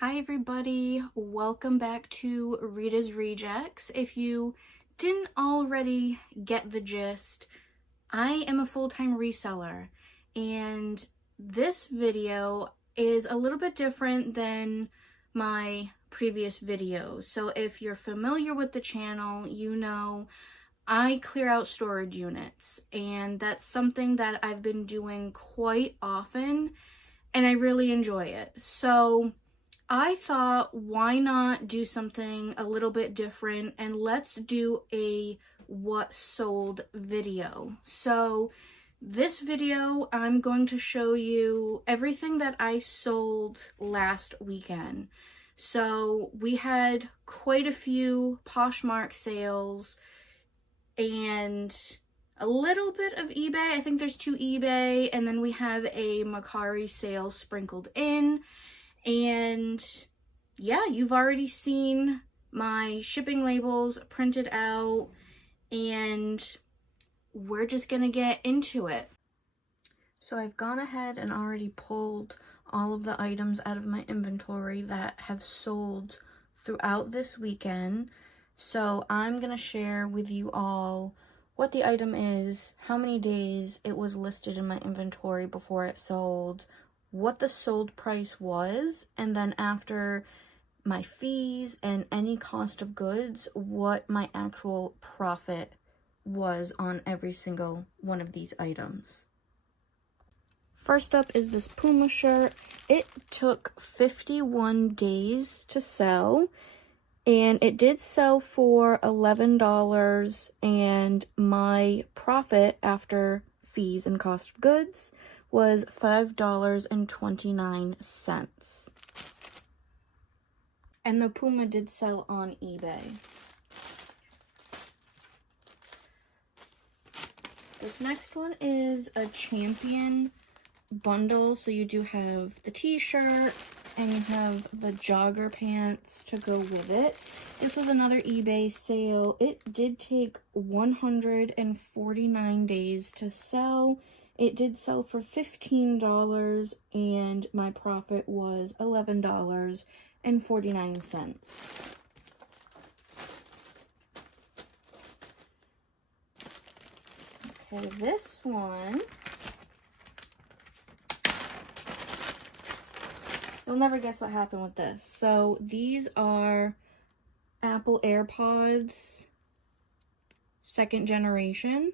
Hi everybody, welcome back to Rita's Rejects. If you didn't already get the gist, I am a full-time reseller, and this video is a little bit different than my previous videos. So if you're familiar with the channel, you know I clear out storage units, and that's something that I've been doing quite often, and I really enjoy it. So I thought, why not do something a little bit different, and let's do a what sold video. So this video, I'm going to show you everything that I sold last weekend. So we had quite a few Poshmark sales and a little bit of eBay. I think there's 2 eBay, and then we have a Mercari sale sprinkled in. And yeah, you've already seen my shipping labels printed out, and we're just gonna get into it. So I've gone ahead and already pulled all of the items out of my inventory that have sold throughout this weekend. So I'm gonna share with you all what the item is, how many days it was listed in my inventory before it sold, what the sold price was, and then after my fees and any cost of goods, what my actual profit was on every single one of these items. First up is this Puma shirt. It took 51 days to sell, and it did sell for $11, and my profit after fees and cost of goods was $5.29. And the Puma did sell on eBay. This next one is a Champion bundle. So you do have the t-shirt and you have the jogger pants to go with it. This was another eBay sale. It did take 149 days to sell. It did sell for $15, and my profit was $11.49. Okay, this one, you'll never guess what happened with this. So these are Apple AirPods, 2nd generation.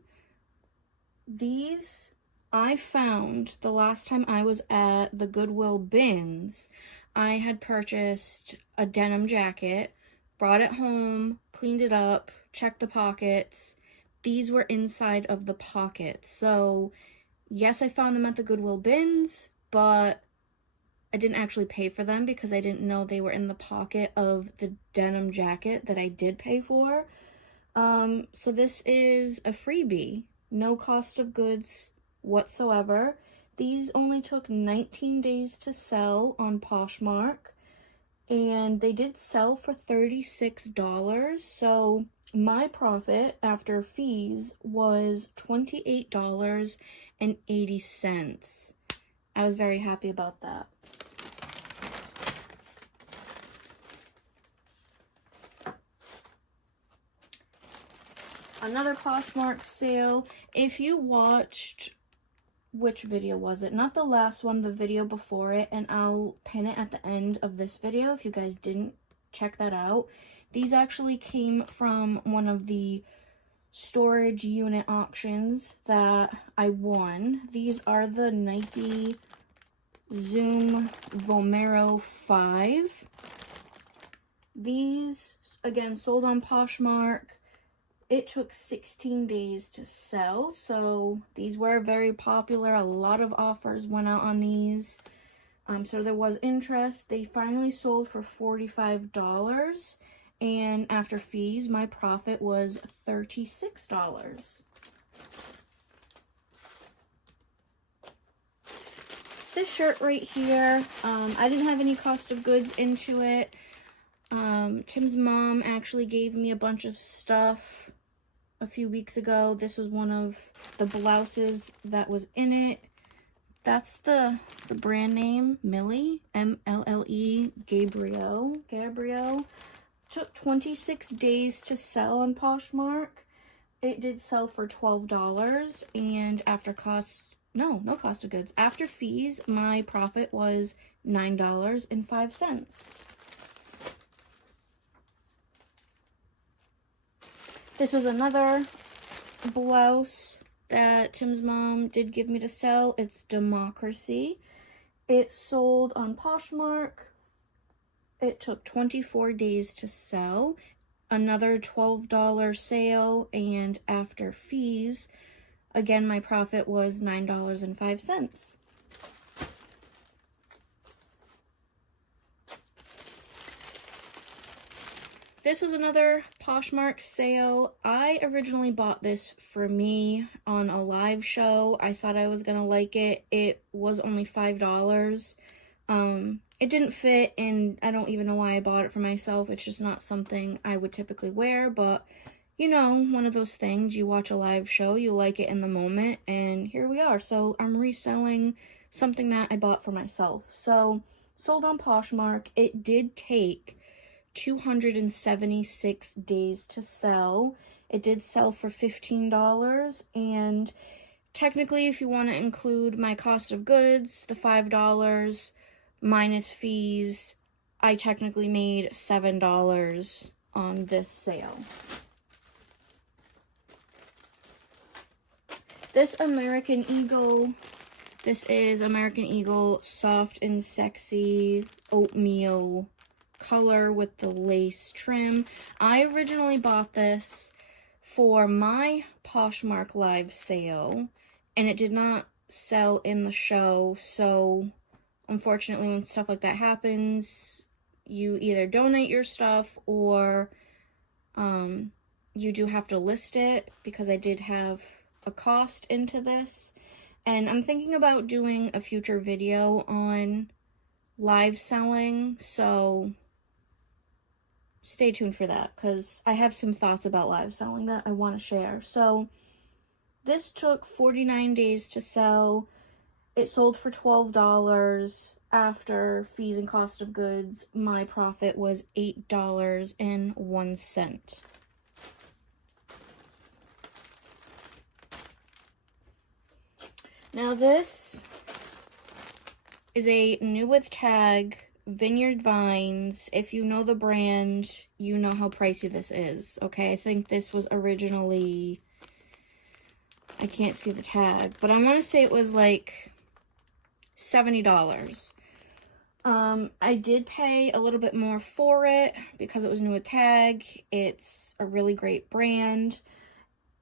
These I found the last time I was at the Goodwill bins. I had purchased a denim jacket, brought it home, cleaned it up, checked the pockets. These were inside of the pockets. So yes, I found them at the Goodwill bins, but I didn't actually pay for them because I didn't know they were in the pocket of the denim jacket that I did pay for. So this is a freebie, no cost of goods whatsoever. These only took 19 days to sell on Poshmark, and they did sell for $36. So my profit after fees was $28.80. I was very happy about that. Another Poshmark sale. If you watched, which video was it? Not the last one, the video before it, and I'll pin it at the end of this video if you guys didn't check that out. These actually came from one of the storage unit auctions that I won. These are the Nike Zoom Vomero 5. These, again, sold on Poshmark. It took 16 days to sell, so these were very popular. A lot of offers went out on these, so there was interest. They finally sold for $45, and after fees, my profit was $36. This shirt right here, I didn't have any cost of goods into it. Tim's mom actually gave me a bunch of stuff a few weeks ago. This was one of the blouses that was in it. that's the brand name, Millie, M-L-L-E, Gabrielle. Took 26 days to sell on Poshmark. It did sell for $12, and after costs, no cost of goods. After fees, my profit was $9.05. This was another blouse that Tim's mom did give me to sell. It's Democracy. It sold on Poshmark. It took 24 days to sell. Another $12 sale, and after fees, again, my profit was $9.05. This was another Poshmark sale. I originally bought this for me on a live show. I thought I was gonna like it. It was only $5. It didn't fit, and I don't even know why I bought it for myself. It's just not something I would typically wear, but you know, one of those things, you watch a live show, you like it in the moment, and here we are. So I'm reselling something that I bought for myself. So, sold on Poshmark. It did take 276 days to sell. It did sell for $15, and technically, if you want to include my cost of goods, the $5 minus fees, I technically made $7 on this sale. This American Eagle, this is American Eagle Soft and Sexy Oatmeal color with the lace trim. I originally bought this for my Poshmark live sale, and it did not sell in the show, so unfortunately when stuff like that happens, you either donate your stuff or you do have to list it, because I did have a cost into this. And I'm thinking about doing a future video on live selling, so stay tuned for that, because I have some thoughts about live selling that I want to share. So this took 49 days to sell. It sold for $12. After fees and cost of goods, my profit was $8.01. Now this is a new with tag Vineyard Vines. If you know the brand, you know how pricey this is, okay? I think this was originally, I can't see the tag, but I want to say it was like $70. I did pay a little bit more for it because it was new with tag. It's a really great brand.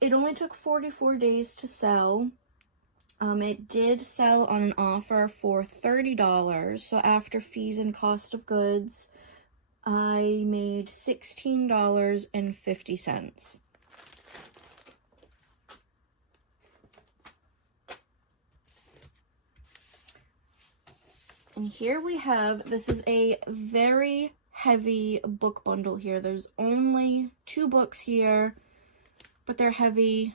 It only took 44 days to sell. It did sell on an offer for $30, so after fees and cost of goods, I made $16.50. And here we have, this is a very heavy book bundle here. There's only 2 books here, but they're heavy,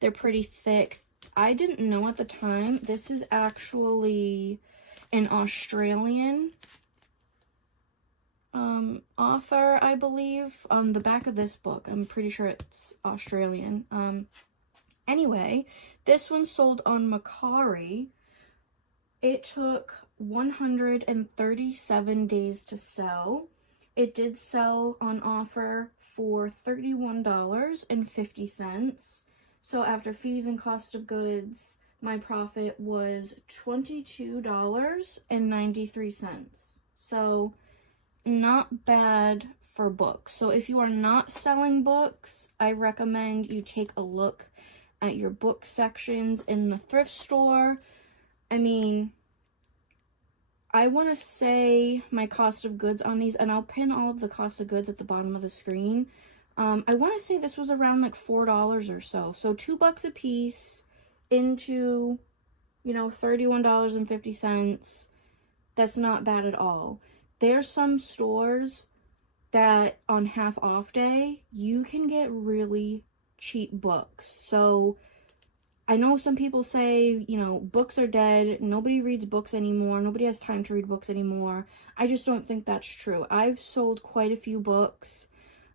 they're pretty thick. I didn't know at the time, this is actually an Australian author, I believe. On the back of this book, I'm pretty sure it's Australian. Anyway, this one sold on Mercari. It took 137 days to sell. It did sell on offer for $31.50. So after fees and cost of goods, my profit was $22.93. So not bad for books. So if you are not selling books, I recommend you take a look at your book sections in the thrift store. I mean, I want to say my cost of goods on these, and I'll pin all of the cost of goods at the bottom of the screen. I want to say this was around like $4 or so. So $2 a piece into, you know, $31.50. That's not bad at all. There's some stores that on half off day, you can get really cheap books. So I know some people say, books are dead. Nobody reads books anymore. Nobody has time to read books anymore. I just don't think that's true. I've sold quite a few books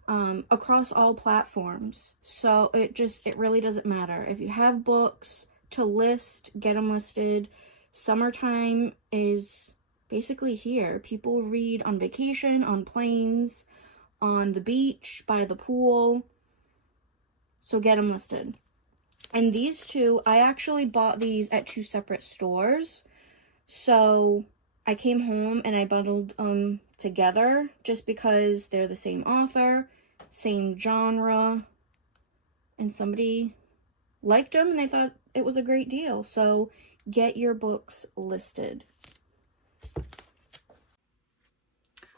across all platforms. So it really doesn't matter. If you have books to list, get them listed. Summertime is basically here. People read on vacation, on planes, on the beach, by the pool. So get them listed. And these two, I actually bought these at 2 separate stores. So I came home and I bundled them together just because they're the same author, same genre, and somebody liked them and they thought it was a great deal. So get your books listed.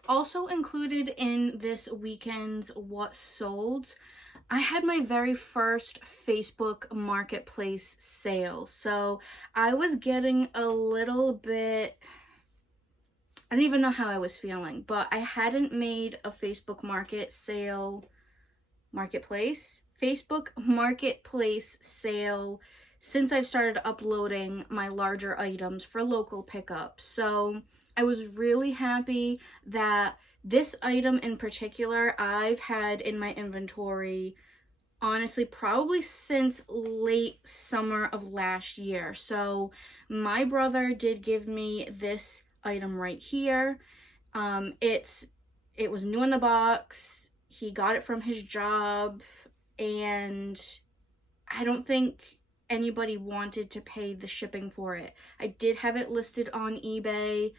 Also included in this weekend's What Sold, I had my very first Facebook Marketplace sale. So I was getting a little bit, I don't even know how I was feeling, but I hadn't made a Facebook Facebook Marketplace sale since I've started uploading my larger items for local pickup. So I was really happy that this item in particular I've had in my inventory, honestly, probably since late summer of last year. So my brother did give me this item right here. It was new in the box. He got it from his job, and I don't think anybody wanted to pay the shipping for it. I did have it listed on eBay.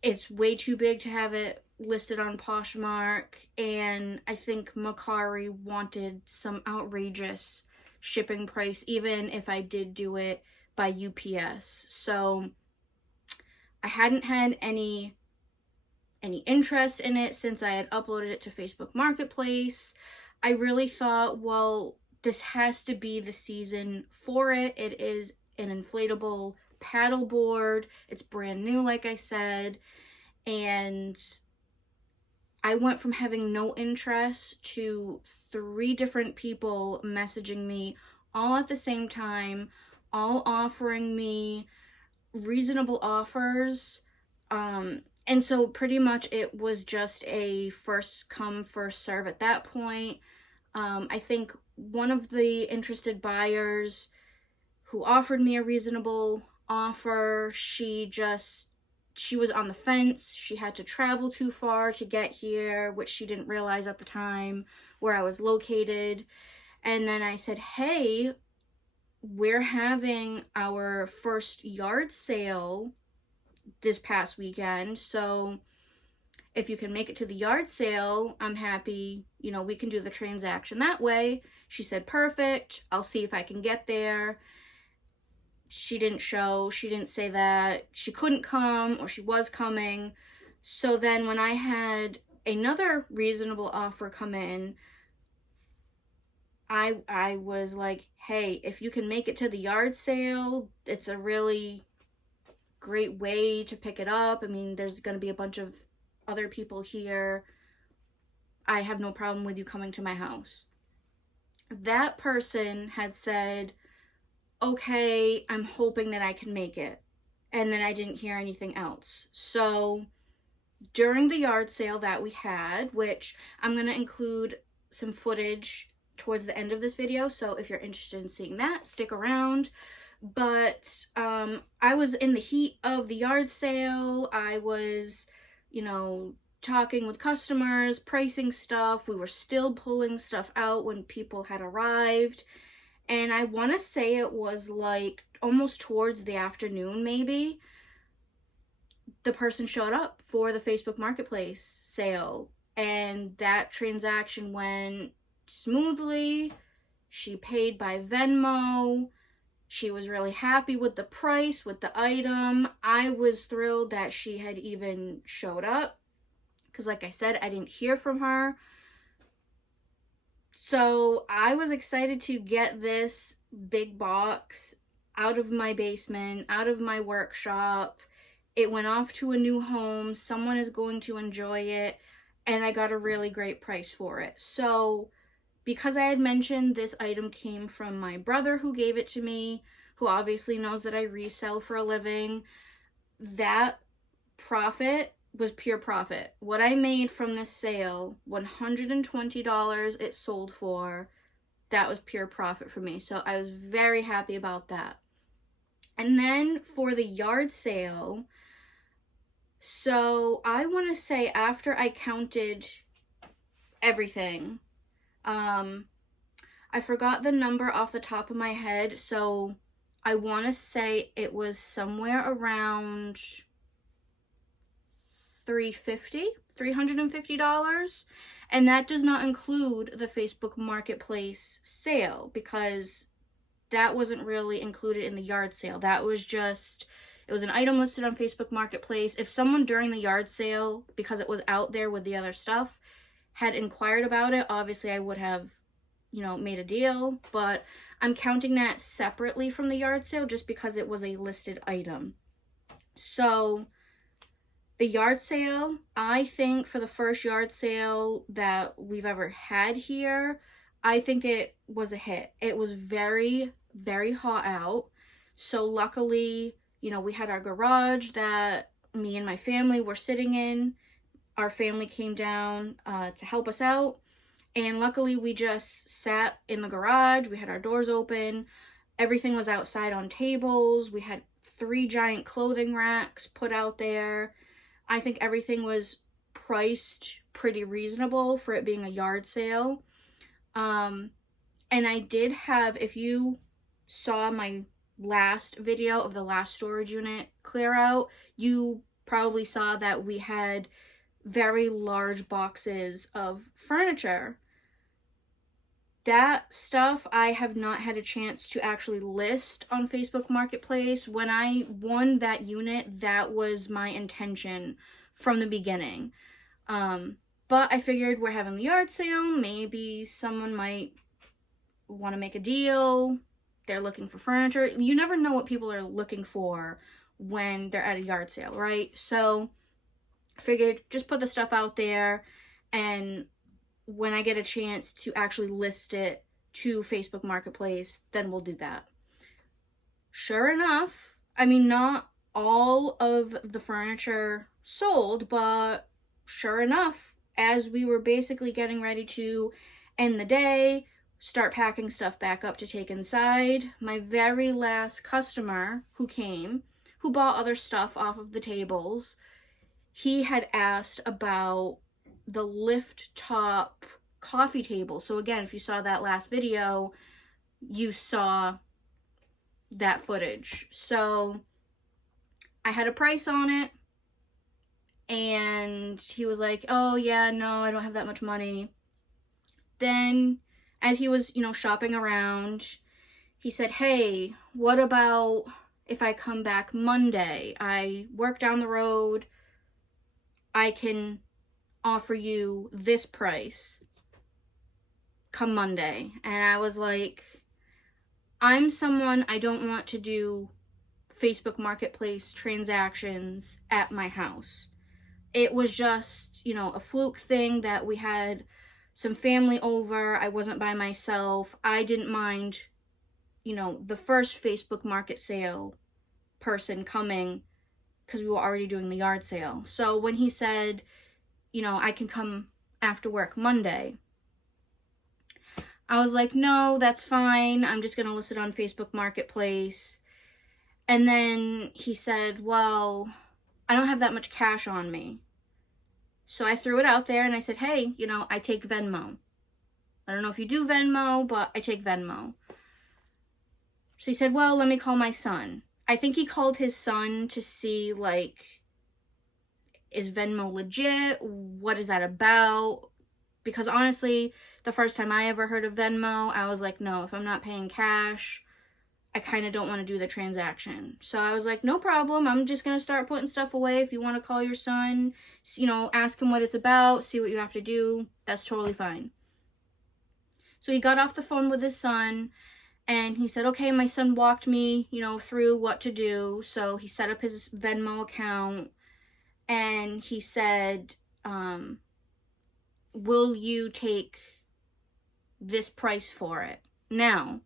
It's way too big to have it listed on Poshmark, and I think Macari wanted some outrageous shipping price, even if I did do it by UPS. So I hadn't had any interest in it since I had uploaded it to Facebook Marketplace. I really thought, well, this has to be the season for it. It is an inflatable paddleboard. It's brand new, like I said. And I went from having no interest to 3 different people messaging me all at the same time, all offering me reasonable offers. And so pretty much it was just a first come, first serve at that point. I think one of the interested buyers who offered me a reasonable offer, she was on the fence. She had to travel too far to get here, which she didn't realize at the time where I was located. And then I said, hey, we're having our first yard sale this past weekend, so if you can make it to the yard sale, I'm happy, we can do the transaction that way. She said, perfect, I'll see if I can get there. She didn't show. She didn't say that she couldn't come or she was coming. So then when I had another reasonable offer come in, I was like, hey, if you can make it to the yard sale, it's a really great way to pick it up. I mean, there's going to be a bunch of other people here. I have no problem with you coming to my house. That person had said, okay, I'm hoping that I can make it. And then I didn't hear anything else. So during the yard sale that we had, which I'm going to include some footage towards the end of this video, so if you're interested in seeing that, stick around. But I was in the heat of the yard sale. I was, talking with customers, pricing stuff. We were still pulling stuff out when people had arrived. And I want to say it was like almost towards the afternoon, maybe, the person showed up for the Facebook Marketplace sale. And that transaction went smoothly. She paid by Venmo. She was really happy with the price, with the item. I was thrilled that she had even showed up, because like I said, I didn't hear from her. So I was excited to get this big box out of my basement, out of my workshop. It went off to a new home. Someone is going to enjoy it. And I got a really great price for it. So because I had mentioned this item came from my brother who gave it to me, who obviously knows that I resell for a living, that profit was pure profit. What I made from this sale, $120 it sold for, that was pure profit for me. So I was very happy about that. And then for the yard sale, so I want to say after I counted everything, I forgot the number off the top of my head, so I want to say it was somewhere around $350, and that does not include the Facebook Marketplace sale, because that wasn't really included in the yard sale. That was just, it was an item listed on Facebook Marketplace. If someone during the yard sale, because it was out there with the other stuff, had inquired about it, obviously I would have, made a deal, but I'm counting that separately from the yard sale just because it was a listed item. So the yard sale, I think for the first yard sale that we've ever had here, I think it was a hit. It was very, very hot out. So luckily, we had our garage that me and my family were sitting in. Our family came down to help us out. And luckily, we just sat in the garage. We had our doors open. Everything was outside on tables. We had 3 giant clothing racks put out there. I think everything was priced pretty reasonable for it being a yard sale. And I did have, if you saw my last video of the last storage unit clear out, you probably saw that we had very large boxes of furniture. That stuff I have not had a chance to actually list on Facebook Marketplace. When I won that unit, that was my intention from the beginning. But I figured we're having the yard sale. Maybe someone might want to make a deal. They're looking for furniture. You never know what people are looking for when they're at a yard sale, right? So I figured just put the stuff out there, and when I get a chance to actually list it to Facebook Marketplace, then we'll do that. Sure enough, I mean, not all of the furniture sold, but sure enough, as we were basically getting ready to end the day, start packing stuff back up to take inside, my very last customer who came, who bought other stuff off of the tables, he had asked about the lift top coffee table. So again, if you saw that last video, you saw that footage. So I had a price on it, and he was like, oh yeah, no, I don't have that much money. Then as he was, shopping around, he said, hey, what about if I come back Monday? I work down the road. I can offer you this price come Monday. And I was like, I'm someone, I don't want to do Facebook Marketplace transactions at my house. It was just, a fluke thing that we had some family over. I wasn't by myself. I didn't mind, the first Facebook Market sale person coming because we were already doing the yard sale. So when he said, I can come after work Monday, I was like, no, that's fine. I'm just going to list it on Facebook Marketplace. And then he said, well, I don't have that much cash on me. So I threw it out there and I said, hey, I take Venmo. I don't know if you do Venmo, but I take Venmo. So he said, well, let me call my son. I think he called his son to see, is Venmo legit? What is that about? Because honestly, the first time I ever heard of Venmo, I was like, no, if I'm not paying cash, I kind of don't want to do the transaction. So I was like, no problem. I'm just going to start putting stuff away. If you want to call your son, ask him what it's about, see what you have to do. That's totally fine. So he got off the phone with his son, and he said, okay, my son walked me, through what to do. So he set up his Venmo account, and he said, will you take this price for it. Now,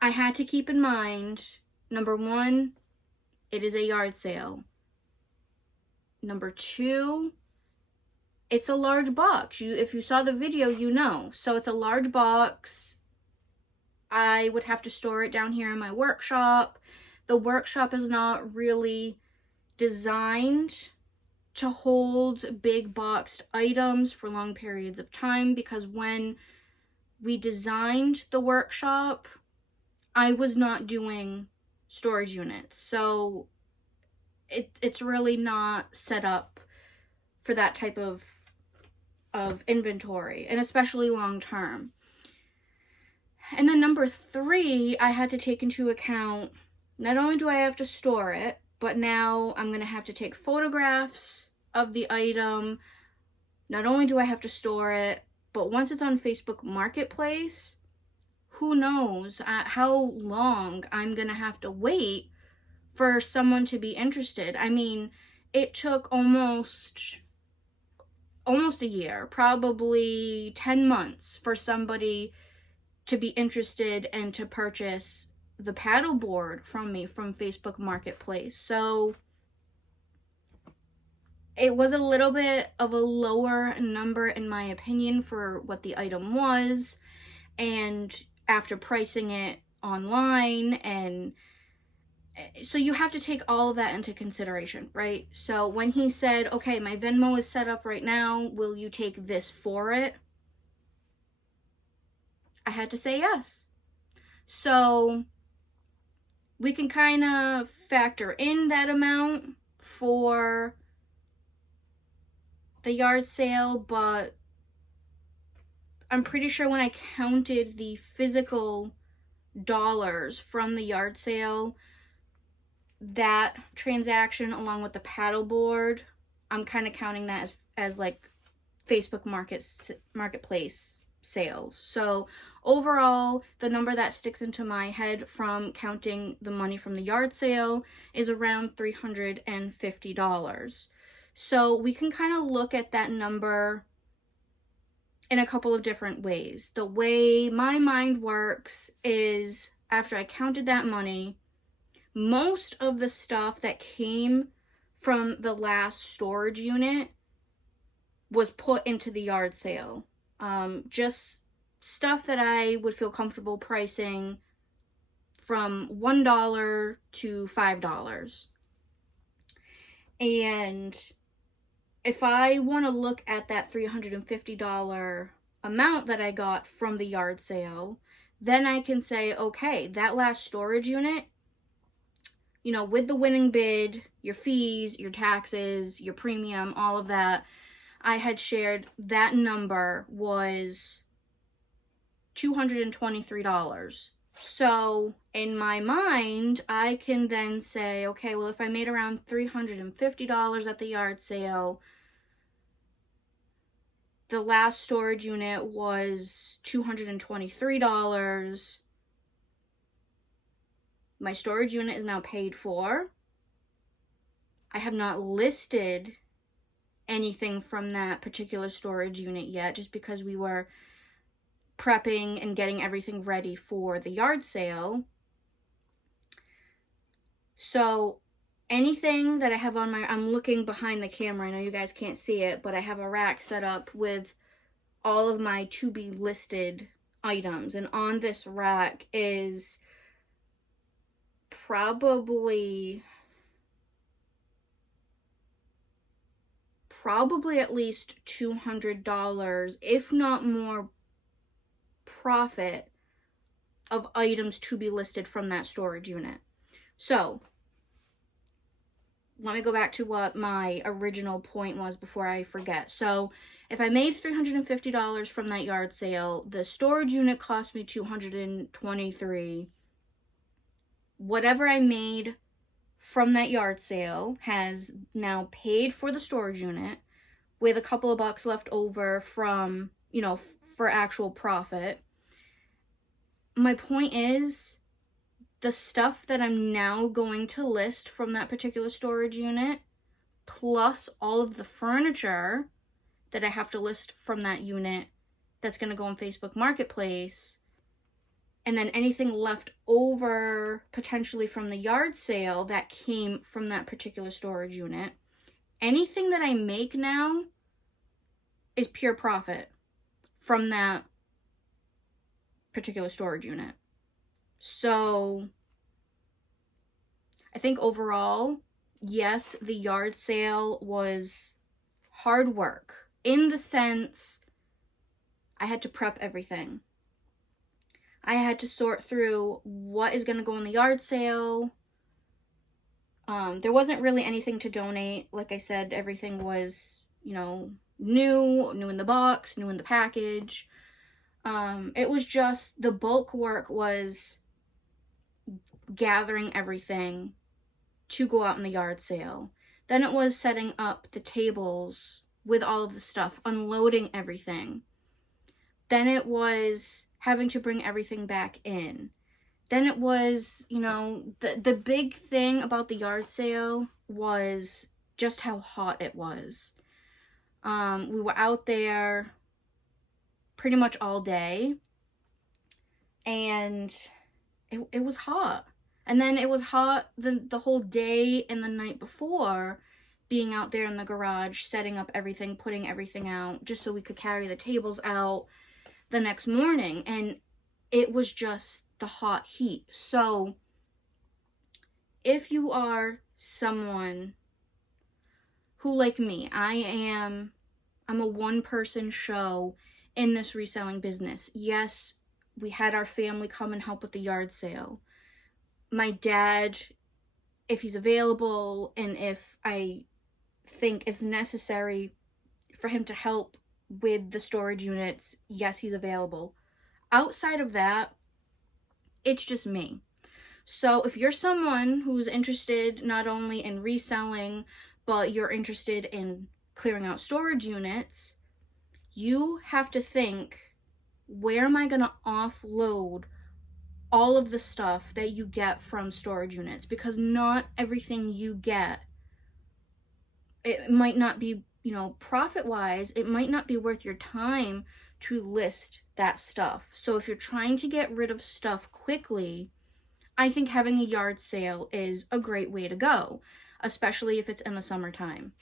I had to keep in mind, number one, it is a yard sale. Number two, it's a large box. If you saw the video, you know. So it's a large box. I would have to store it down here in my workshop. The workshop is not really designed to hold big boxed items for long periods of time, because when we designed the workshop, I was not doing storage units. So it's really not set up for that type of inventory, and especially long term. And then number three, I had to take into account, not only do I have to store it, but now I'm going to have to take photographs of the item. Not only do I have to store it, but once it's on Facebook Marketplace, who knows how long I'm going to have to wait for someone to be interested. I mean, it took almost a year, probably 10 months for somebody to be interested and to purchase the paddleboard from me from Facebook Marketplace. So it was a little bit of a lower number in my opinion for what the item was, and after pricing it online, and so you have to take all of that into consideration, right? So when he said, okay, my Venmo is set up right now, will you take this for it? I had to say yes. So we can kind of factor in that amount for the yard sale, but I'm pretty sure when I counted the physical dollars from the yard sale, that transaction along with the paddleboard, I'm kind of counting that as like Facebook Marketplace sales. So overall, the number that sticks into my head from counting the money from the yard sale is around $350. So we can kind of look at that number in a couple of different ways. The way my mind works is, after I counted that money, most of the stuff that came from the last storage unit was put into the yard sale. Just stuff that I would feel comfortable pricing from $1 to $5. And if I want to look at that $350 amount that I got from the yard sale, then I can say, okay, that last storage unit, you know, with the winning bid, your fees, your taxes, your premium, all of that, I had shared that number was $223. So in my mind, I can then say, okay, well, if I made around $350 at the yard sale, the last storage unit was $223. My storage unit is now paid for. I have not listed anything from that particular storage unit yet, just because we were prepping and getting everything ready for the yard sale. So anything that I have on I'm looking behind the camera, I know you guys can't see it, but I have a rack set up with all of my to be listed items, and on this rack is probably at least $200, if not more, profit of items to be listed from that storage unit. So let me go back to what my original point was before I forget. So if I made $350 from that yard sale, the storage unit cost me $223. Whatever I made from that yard sale has now paid for the storage unit, with a couple of bucks left over from, you know, for actual profit. My point is, the stuff that I'm now going to list from that particular storage unit, plus all of the furniture that I have to list from that unit, that's going to go on Facebook Marketplace, and then anything left over potentially from the yard sale that came from that particular storage unit, anything that I make now is pure profit from that particular storage unit. So I think overall, yes, the yard sale was hard work in the sense I had to prep everything. I had to sort through what is going to go in the yard sale. There wasn't really anything to donate. Like I said, everything was, new in the box, new in the package. It was just the bulk work was gathering everything to go out in the yard sale. Then it was setting up the tables with all of the stuff, unloading everything. Then it was having to bring everything back in. Then it was, the big thing about the yard sale was just how hot it was. We were out there pretty much all day, and it was hot. And then it was hot the whole day and the night before, being out there in the garage, setting up everything, putting everything out, just so we could carry the tables out the next morning. And it was just the hot heat. So if you are someone who, like me, I'm a one-person show in this reselling business. Yes, we had our family come and help with the yard sale. My dad, if he's available and if I think it's necessary for him to help with the storage units, yes, he's available. Outside of that, it's just me. So if you're someone who's interested not only in reselling, but you're interested in clearing out storage units, you have to think, where am I going to offload all of the stuff that you get from storage units? Because not everything you get, it might not be, profit-wise, it might not be worth your time to list that stuff. So if you're trying to get rid of stuff quickly, I think having a yard sale is a great way to go, especially if it's in the summertime.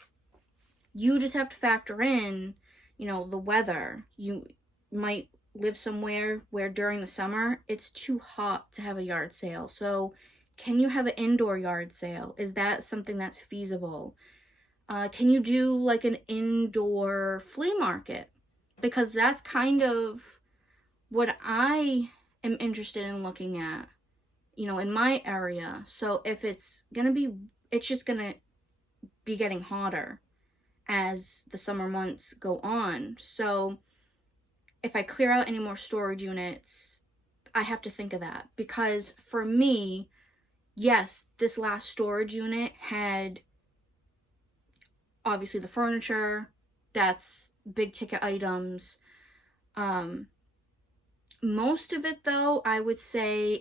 You just have to factor in, the weather. You might live somewhere where during the summer it's too hot to have a yard sale. So can you have an indoor yard sale? Is that something that's feasible? Can you do like an indoor flea market? Because that's kind of what I am interested in looking at, in my area. So if it's just gonna be getting hotter as the summer months go on. So if I clear out any more storage units, I have to think of that. Because for me, yes, this last storage unit had obviously the furniture, that's big ticket items. Most of it though, I would say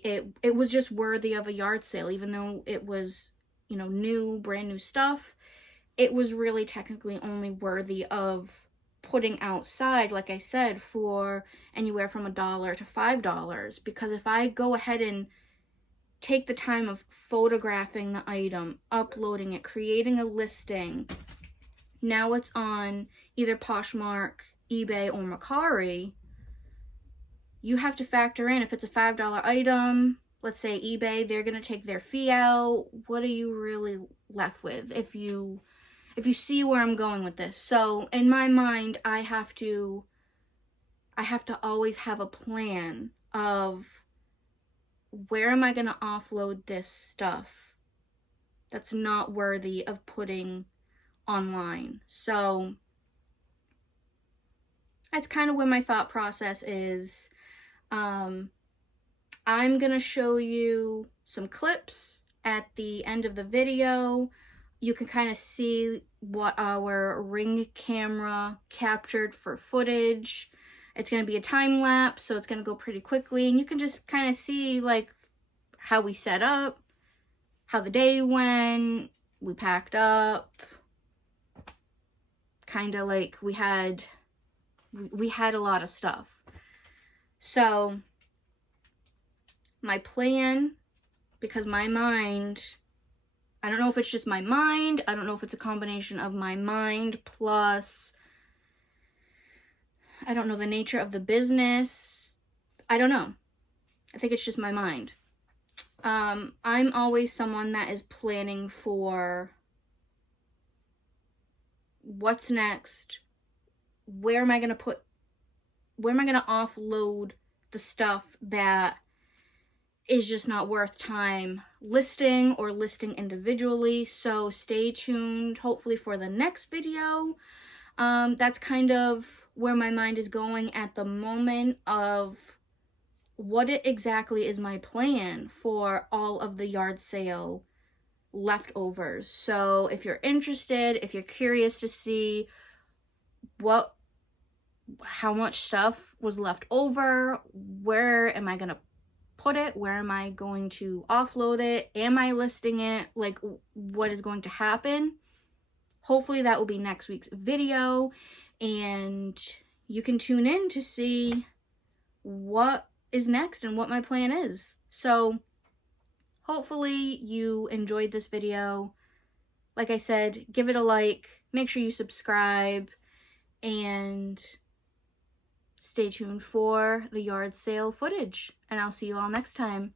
it was just worthy of a yard sale, even though it was, brand new stuff. It was really technically only worthy of putting outside, like I said, for anywhere from $1 to $5. Because if I go ahead and take the time of photographing the item, uploading it, creating a listing, now it's on either Poshmark, eBay, or Mercari, you have to factor in, if it's a $5 item, let's say eBay, they're going to take their fee out. What are you really left with if you see where I'm going with this? So in my mind, I have to always have a plan of, where am I going to offload this stuff that's not worthy of putting online? So that's kind of where my thought process is. I'm going to show you some clips at the end of the video. You can kind of see what our Ring camera captured for footage. It's going to be a time lapse, so it's going to go pretty quickly. And you can just kind of see like how we set up, how the day went, we packed up, kind of like we had we had a lot of stuff. So my plan, because my mind, I don't know if it's just my mind, I don't know if it's a combination of my mind plus, I don't know, the nature of the business. I don't know. I think it's just my mind. I'm always someone that is planning for what's next, where am I going to offload the stuff that is just not worth time listing or listing individually. So stay tuned, hopefully, for the next video. That's kind of where my mind is going at the moment, of what exactly is my plan for all of the yard sale leftovers. So if you're interested, if you're curious to see how much stuff was left over, where am I going to put it, where am I going to offload it, am I listing it, like what is going to happen, hopefully that will be next week's video, and you can tune in to see what is next and what my plan is. So hopefully you enjoyed this video. Like I said, give it a like, make sure you subscribe, and stay tuned for the yard sale footage. And I'll see you all next time.